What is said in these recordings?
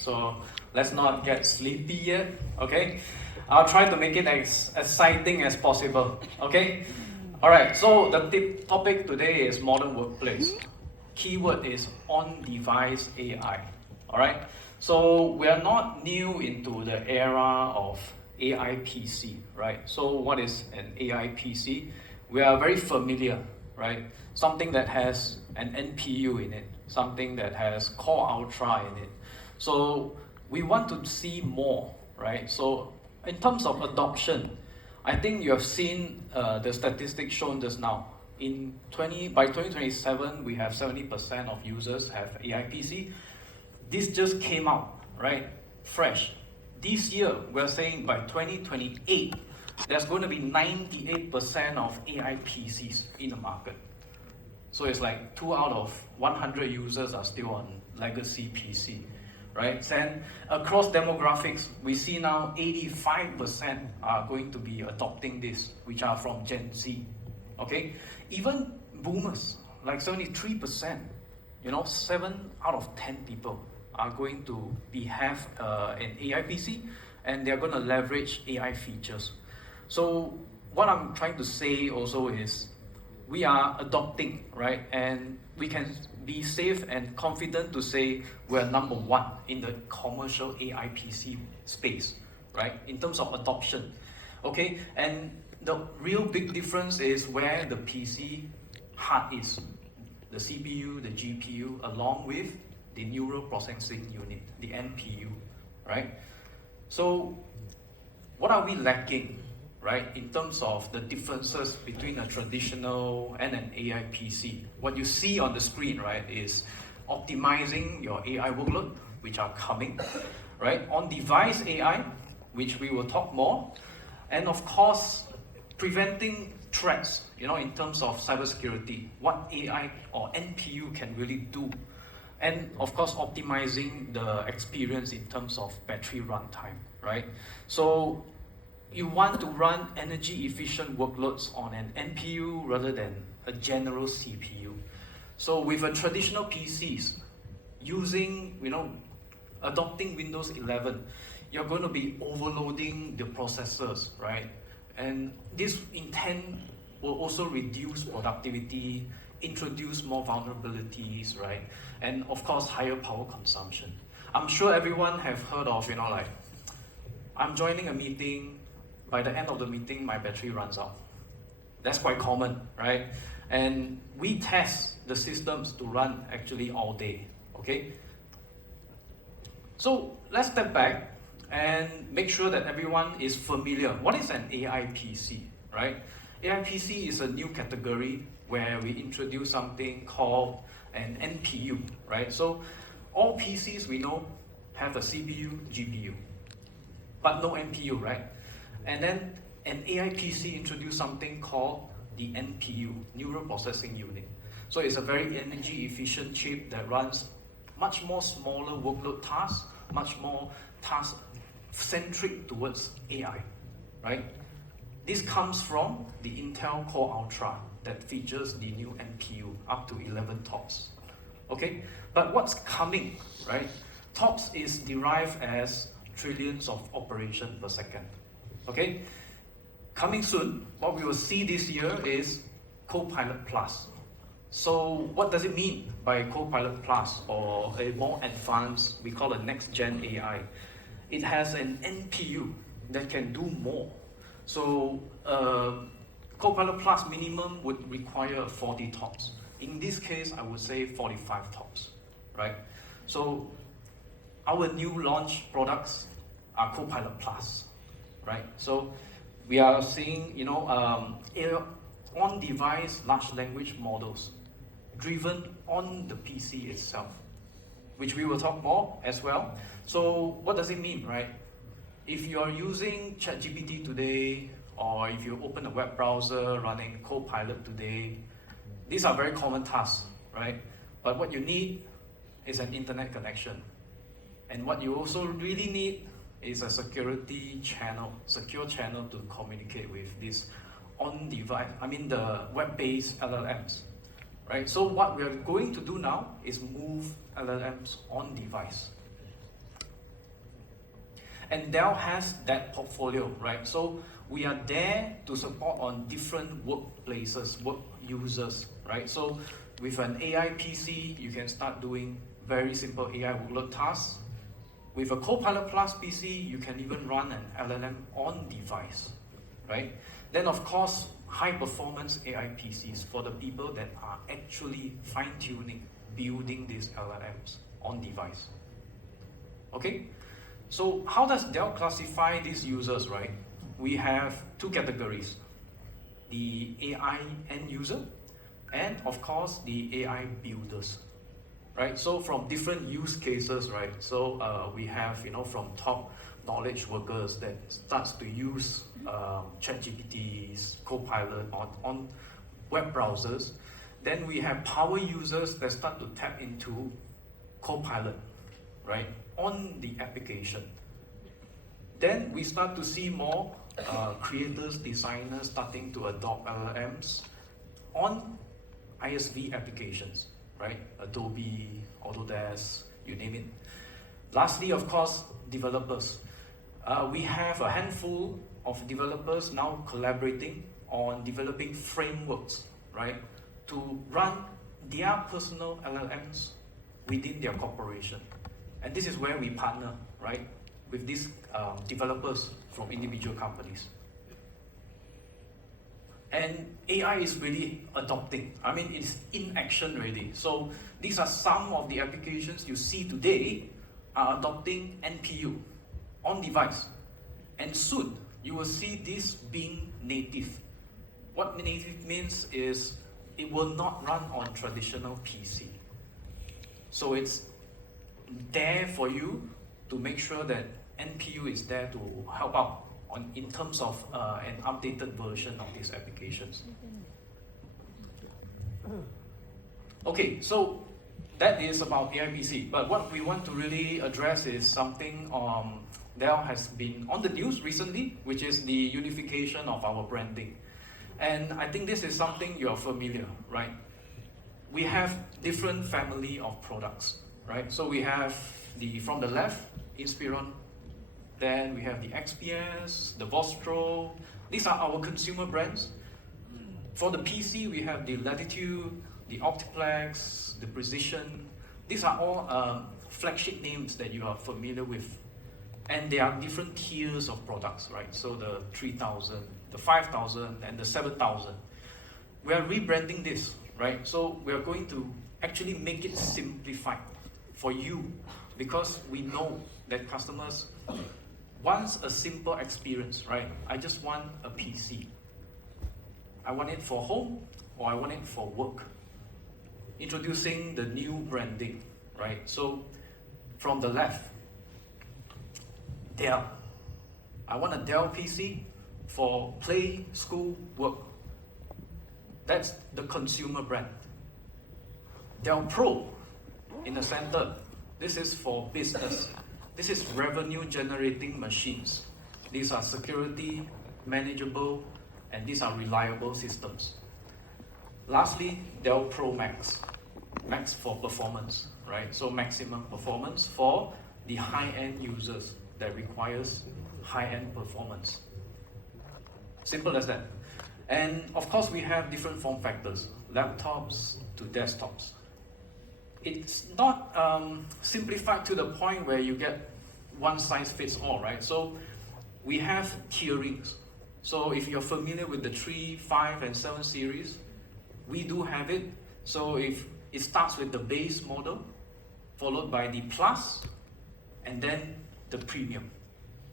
So let's not get sleepy yet, okay? I'll try to make it as exciting as possible, okay? Alright, so the topic today is modern workplace. Keyword is on-device AI, alright? So we are not new into the era of AI PC, right? So what is an AI PC? We are very familiar, right? Something that has an NPU in it, something that has Core Ultra in it. So we want to see more, right? So in terms of adoption, I think you have seen the statistics shown just now. By 2027, we have 70% of users have AI PC. This just came out, right? Fresh. This year, we're saying by 2028, there's going to be 98% of AI PCs in the market. So it's like 2 out of 100 users are still on legacy PC, right? And across demographics, we see now 85% are going to be adopting this, which are from Gen Z, okay? Even boomers, like 73%, 7 out of 10 people are going to have an AI PC, and they're going to leverage AI features. So what I'm trying to say also is we are adopting, right? And we can be safe and confident to say we're number one in the commercial AI PC space, right? In terms of adoption, okay? And the real big difference is where the PC heart is, the CPU, the GPU, along with the neural processing unit, the NPU, right? So what are we lacking, right, in terms of the differences between a traditional and an AI PC? What you see on the screen, right, is optimizing your AI workload, which are coming, right? On-device AI, which we will talk more, and of course, preventing threats, in terms of cybersecurity, what AI or NPU can really do. And of course, optimizing the experience in terms of battery runtime, right? So you want to run energy efficient workloads on an NPU rather than a general CPU. So with a traditional PCs, adopting Windows 11, you're going to be overloading the processors, right? And this intent will also reduce productivity, introduce more vulnerabilities, right? And of course, higher power consumption. I'm sure everyone have heard of, I'm joining a meeting, by the end of the meeting, my battery runs out. That's quite common, right? And we test the systems to run actually all day, okay? So let's step back and make sure that everyone is familiar. What is an AI PC, right? AI PC is a new category where we introduce something called an NPU, right? So all PCs we know have a CPU, GPU, but no NPU, right? And then an AI PC introduced something called the NPU, Neural Processing Unit. So it's a very energy efficient chip that runs much more smaller workload tasks, much more task centric towards AI, right? This comes from the Intel Core Ultra that features the new NPU up to 11 TOPS, okay? But what's coming, right? TOPS is derived as trillions of operations per second, okay? Coming soon, what we will see this year is Copilot Plus. So what does it mean by Copilot Plus, or a more advanced, we call it next gen AI? It has an NPU that can do more. So Copilot Plus minimum would require 40 TOPS. In this case, I would say 45 TOPS, right? So our new launch products are Copilot Plus, right? So we are seeing, on-device large language models driven on the PC itself, which we will talk more as well. So what does it mean, right? If you're using ChatGPT today, or if you open a web browser running Copilot today, these are very common tasks, right? But what you need is an internet connection. And what you also really need is a secure channel to communicate with this on-device, the web-based LLMs, right? So what we are going to do now is move LLMs on device. And Dell has that portfolio, right? So we are there to support on different workplaces, work users, right? So with an AI PC, you can start doing very simple AI workload tasks. With a Copilot Plus PC, you can even run an LLM on device, right? Then of course, high performance AI PCs for the people that are actually fine-tuning, building these LLMs on device. Okay? So how does Dell classify these users, right? We have two categories, the AI end user and of course the AI builders, right? So from different use cases, right? So we have, from top knowledge workers that starts to use ChatGPT's Copilot on web browsers. Then we have power users that start to tap into Copilot, right, on the application. Then we start to see more creators, designers starting to adopt LLMs on ISV applications, right? Adobe, Autodesk, you name it. Lastly, of course, developers. We have a handful of developers now collaborating on developing frameworks, right, to run their personal LLMs within their corporation. And this is where we partner, right, with these developers from individual companies. And AI is really adopting. I mean, it's in action already. So these are some of the applications you see today are adopting NPU on device. And soon, you will see this being native. What native means is it will not run on traditional PC. So it's there for you to make sure that NPU is there to help out in terms of an updated version of these applications. Okay, so that is about AI PC. But what we want to really address is something Dell has been on the news recently, which is the unification of our branding. And I think this is something you're familiar, right? We have different family of products, right? So we have from the left, Inspiron. Then we have the XPS, the Vostro. These are our consumer brands. For the PC, we have the Latitude, the Optiplex, the Precision. These are all flagship names that you are familiar with. And there are different tiers of products, right? So the 3,000, the 5,000, and the 7,000. We are rebranding this, right? So we are going to actually make it simplified for you, because we know that customers wants a simple experience, right? I just want a PC. I want it for home or I want it for work. Introducing the new branding, right? So from the left, Dell. I want a Dell PC for play, school, work. That's the consumer brand. Dell Pro in the center. This is for business. This is revenue generating machines. These are security, manageable, and these are reliable systems. Lastly, Dell Pro Max. Max for performance, right? So maximum performance for the high-end users that requires high-end performance. Simple as that. And of course, we have different form factors, laptops to desktops. It's not simplified to the point where you get one size fits all, right? So we have tierings. So if you're familiar with the 3, 5, and 7 series, we do have it. So if it starts with the base model, followed by the Plus, and then the Premium.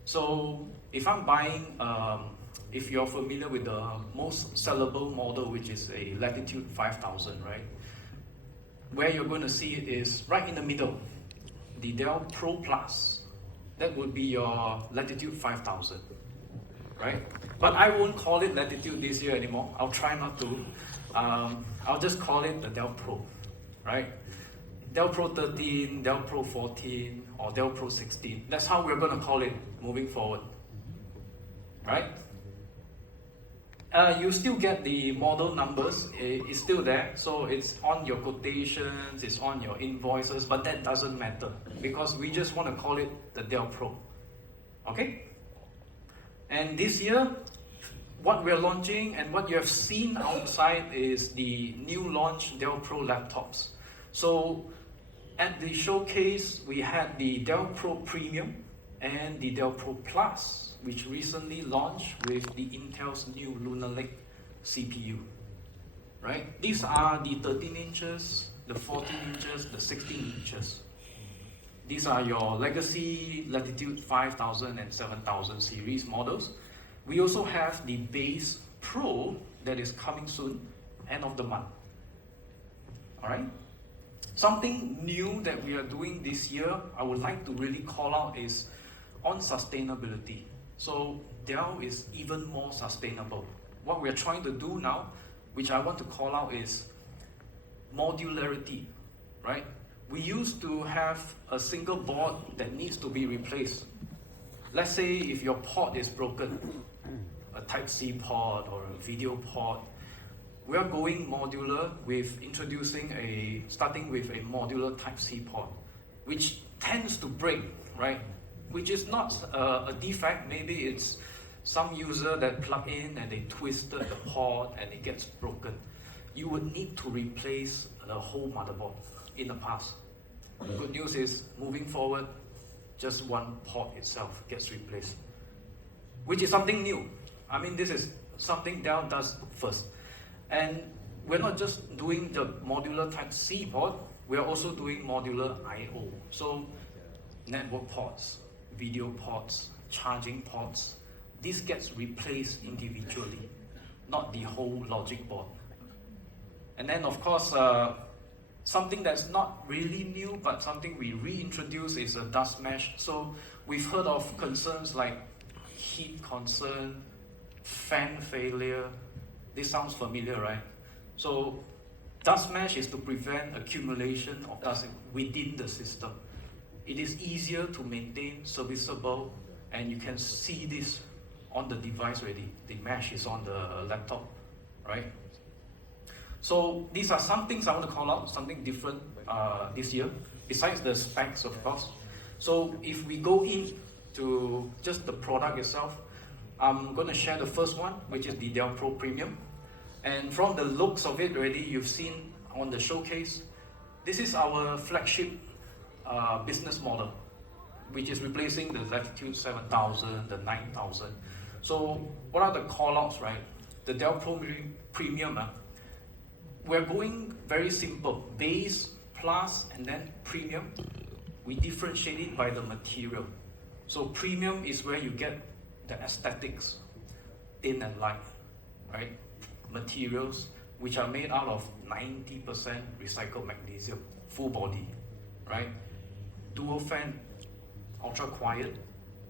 So if I'm buying, if you're familiar with the most sellable model, which is a Latitude 5000, right? Where you're going to see it is right in the middle, the Dell Pro Plus. That would be your Latitude 5000, right? But I won't call it Latitude this year anymore. I'll try not to. I'll just call it the Dell Pro, right? Dell Pro 13, Dell Pro 14, or Dell Pro 16. That's how we're going to call it moving forward, right? You still get the model numbers, it's still there, so it's on your quotations, it's on your invoices, but that doesn't matter because we just want to call it the Dell Pro. Okay? And this year, what we're launching and what you have seen outside is the new launch Dell Pro laptops. So at the showcase, we had the Dell Pro Premium and the Dell Pro Plus, which recently launched with the Intel's new Lunar Lake CPU. Right? These are the 13 inches, the 14 inches, the 16 inches. These are your legacy Latitude 5000 and 7000 series models. We also have the Base Pro that is coming soon, end of the month. Alright? Something new that we are doing this year, I would like to really call out is on sustainability. So Dell is even more sustainable. What we are trying to do now, which I want to call out, is modularity, right? We used to have a single board that needs to be replaced. Let's say if your port is broken, a Type-C port or a video port, we are going modular with starting with a modular Type-C port, which tends to break, right? Which is not a defect, maybe it's some user that plug in and they twisted the port and it gets broken. You would need to replace the whole motherboard in the past. The good news is, moving forward, just one port itself gets replaced, which is something new. I mean, this is something Dell does first. And we're not just doing the modular Type-C port, we're also doing modular I/O. So network ports, video ports, charging ports, this gets replaced individually, not the whole logic board. And then of course, something that's not really new, but something we reintroduce is a dust mesh. So we've heard of concerns like heat concern, fan failure. This sounds familiar, right? So dust mesh is to prevent accumulation of dust within the system. It is easier to maintain, serviceable, and you can see this on the device already. The mesh is on the laptop, right? So these are some things I want to call out, something different this year, besides the specs, of course. So if we go into just the product itself, I'm going to share the first one, which is the Dell Pro Premium. And from the looks of it already, you've seen on the showcase, this is our flagship business model, which is replacing the Latitude 7000, the 9000. So what are the call-outs, right? The Dell Pro Premium, we're going very simple, base, plus, and then premium. We differentiate it by the material. So premium is where you get the aesthetics, thin and light, right? Materials which are made out of 90% recycled magnesium, full body, right? Dual fan, ultra quiet,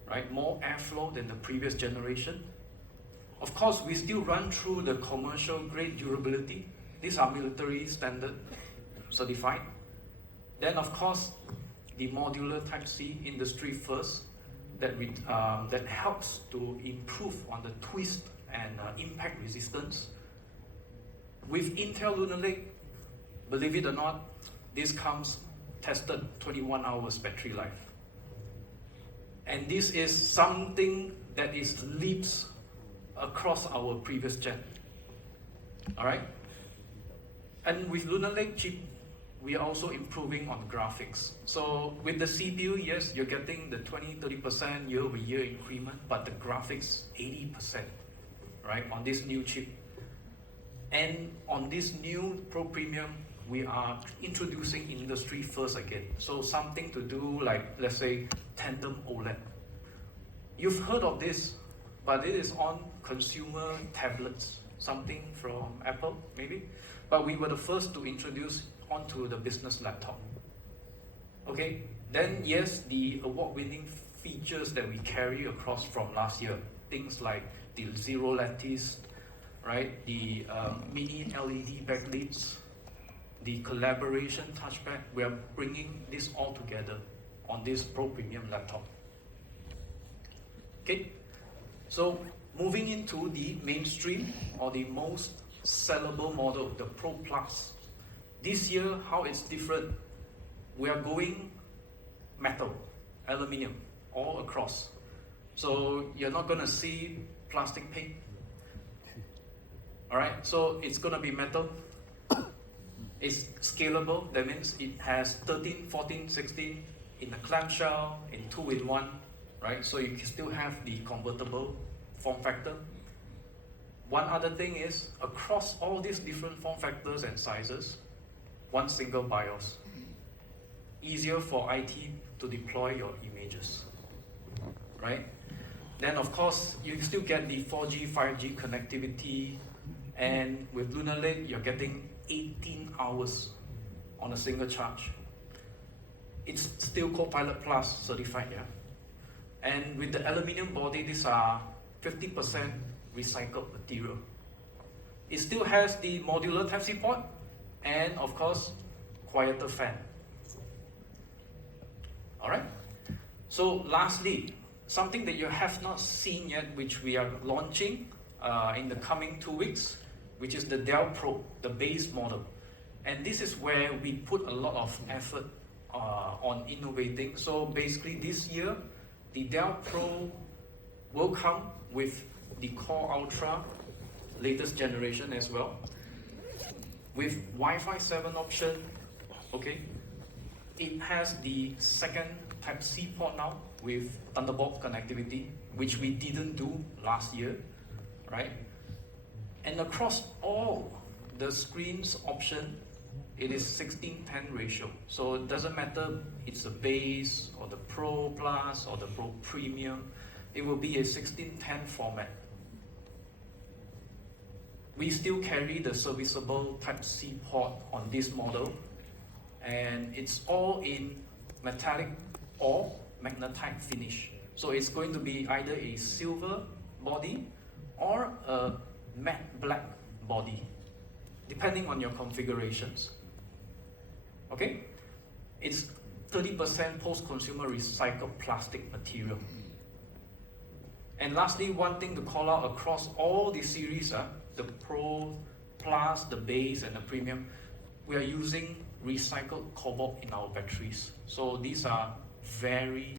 right? More airflow than the previous generation. Of course, we still run through the commercial grade durability. These are military standard certified. Then of course, the modular Type-C industry first that helps to improve on the twist and impact resistance. With Intel Lunar Lake, believe it or not, this comes tested 21 hours battery life. And this is something that is leaps across our previous gen. Alright? And with Lunar Lake chip, we are also improving on graphics. So with the CPU, yes, you're getting the 20-30% year-over-year increment, but the graphics 80%, right, on this new chip. And on this new Pro Premium, we are introducing industry first again. So something to do like, let's say, tandem OLED. You've heard of this, but it is on consumer tablets, something from Apple, maybe. But we were the first to introduce onto the business laptop. Okay, then yes, the award-winning features that we carry across from last year, things like the zero lattice, right? The mini LED backlights, the collaboration touchpad. We are bringing this all together on this Pro Premium laptop. Okay, so moving into the mainstream or the most sellable model, the Pro Plus. This year, how it's different, we are going metal, aluminium, all across. So you're not going to see plastic paint. Alright, so it's going to be metal. It's scalable, that means it has 13, 14, 16 in a clamshell, in 2-in-1, right? So you can still have the convertible form factor. One other thing is, across all these different form factors and sizes, one single BIOS. Easier for IT to deploy your images, right? Then of course, you still get the 4G, 5G connectivity, and with Lunar Lake, you're getting 18 hours on a single charge. It's still Copilot Plus certified, yeah? And with the aluminium body, these are 50% recycled material. It still has the modular Type-C port, and of course, quieter fan. Alright? So lastly, something that you have not seen yet, which we are launching in the coming 2 weeks, which is the Dell Pro, the base model. And this is where we put a lot of effort on innovating. So basically this year, the Dell Pro will come with the Core Ultra latest generation as well, with Wi-Fi 7 option, okay? It has the second Type-C port now with Thunderbolt connectivity, which we didn't do last year, right? And across all the screens option, it is 16:10 ratio. So it doesn't matter it's a base or the Pro Plus or the Pro Premium, it will be a 16:10 format. We still carry the serviceable Type-C port on this model, and it's all in metallic or magnetite finish. So it's going to be either a silver body or a matte black body, depending on your configurations. Okay? It's 30% post-consumer recycled plastic material. And lastly, one thing to call out across all the series, the Pro, Plus, the Base, and the Premium, we are using recycled cobalt in our batteries. So these are very